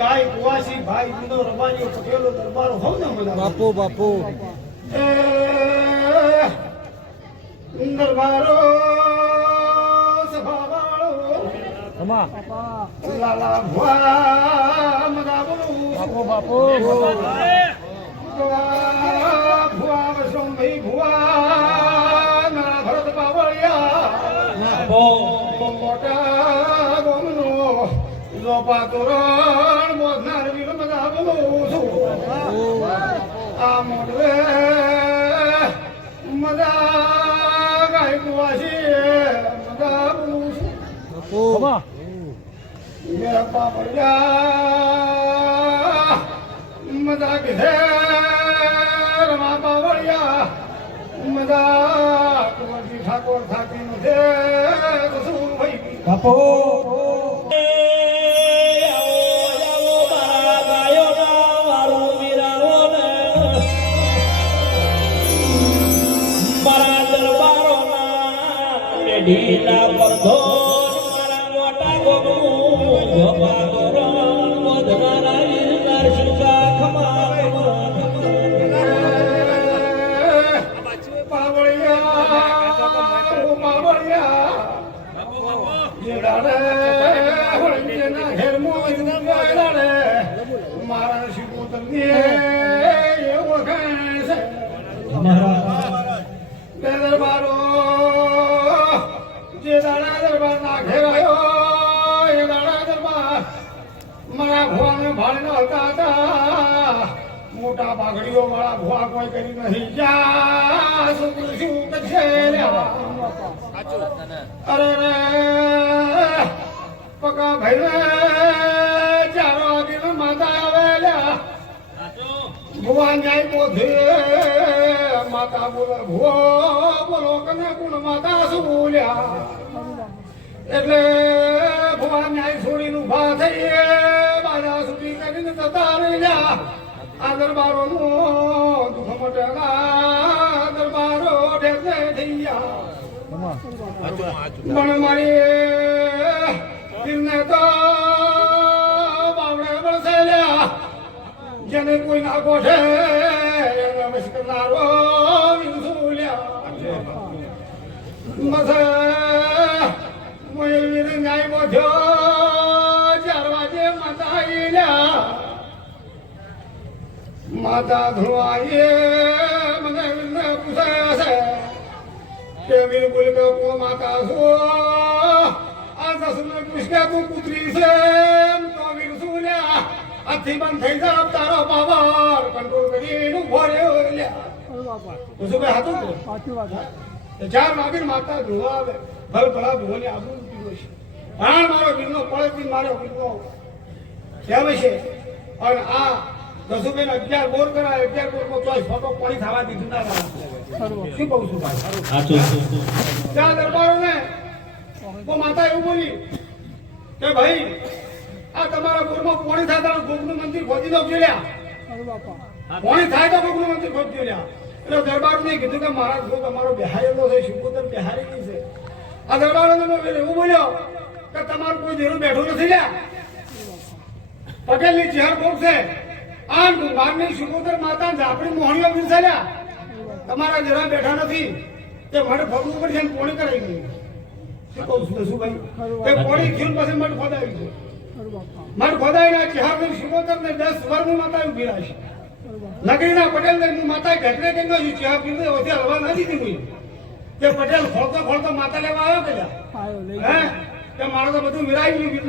ગાય કુવાસી ભાઈ વિનો રબારીઓ પટેલો દરબારો હોવ ને બધા બાપુ બાપુ દરબારો સભાવાળો અમા લાલા ભુવા મદા બોલું બાપુ બાપુ ભુવા વસંભાઈ ભુવા ના ભરત બાવળિયા મોટા ગોમનો લોપા તોરણ મોધનાર વીર મદા બોલું છું આ મોડવે મદા ગાય કુવાસી મદા બોલું છું બાપુ અમા મેરા બાવળિયા મદા ઘેર મા બાવળિયા મદા કુંવરજી ઠાકોર ઠાકીનું છે કશું ભાઈ બાપુ ઢીલા પરધો મારા મોટા ગોગનું જોપા તોરણ મોધનારા વીરનાર શુકા ખમા મારા શિકોતર એવો છે દરબારો જે દાડા દરબાર ના ઘેરાયો એ દાડા દરબાર મારા ભુવાને ભાડીને હતા હતા મોટા પાઘડીઓ વાળા ભુવા કોઈ કરી નહીં જા છોકરું શું કરશે અરે રે પકા ભાઈ 4 વાગે માતા આવેલા ભુવા ન્યાય પોધે માતા બોલે ભુવો બોલો કને કોણ માતા શું બોલ્યા એટલે ભુવા ન્યાય છોડીને ઉભા થઈ બાજા સુધી કરીને જતા રહ્યા આ દરબારો નો દુઃખ મટેલા દરબારો ઢેકે થઈ ગયા પણ મારી દિલને તો બાવડે વળસેલ્યા જેને કોઈ ના ગોઠે રમેશ કરનારો ન્યાય બોધ્યો 4 વાગે માતા આવેલા માતા ધોવાઈએ મને પૂછાયા છે કે બિલકુલ કો માતા છો આ દસને પૂછ્યા તું પુત્રી છે તો વીર સુલ્યા આથી બંધ થઈ જા તારો પાવર કંટ્રોલ કરીને ઉભો રહ્યો લ્યા શું કે હતું સાચી વાત 4 વાગે માતા ધોવા આવે ભલ ભલા ધોવાની આબુ પીવો છે પ્રાણ મારો વીરનો પડે મારો વીરનો કહેવાય છે અને આ દસુબેન 11 બોર કરાય 11 બોરમાં ચોઈસ ફોટો પાણી થવા દીધું ના શું કહું છું ભાઈ ત્યાં દરબારોને કો માતા એવું બોલી કે ભાઈ આ તમારા બોરમાં પાણી થાય તો ગોગનું મંદિર ખોદી દો જોલ્યા પાણી થાય તો ગોગનું મંદિર ખોદી જોલ્યા એટલે દરબારને કીધું કે મારા જો તમારો બિહારેલો છે શિકોતર બિહારી છે આ દરબારોને એવું બોલ્યો કે તમારું કોઈ દેરું બેઠું નથી લ્યા પટેલની ચહેર બોક છે આ ડુંગારની શિકોતર માતા ઝાપડી મોહણીઓ વિરસાલ્યા તમારા જરા બેઠા નથી તે મને ફરવું પડશે ને પોણી કરાવી ગયું શું કહું છું શું ભાઈ તે પોણી થયું પછી મઠ ખોદાવી ગયું મઠ ખોદાવીને ચહેરની શિકોતર ને 10 વર્ષની માતા ઉભી રહેશે નગરીના પટેલ ને માતા ઘટને કેમ નથી ચા પીને ઓથી હલવા નથી દીધી કે પટેલ ખોલતો ખોલતો માતા લેવા આવ્યો પેલા હે કે મારો તો બધું વિરાઈ ગયું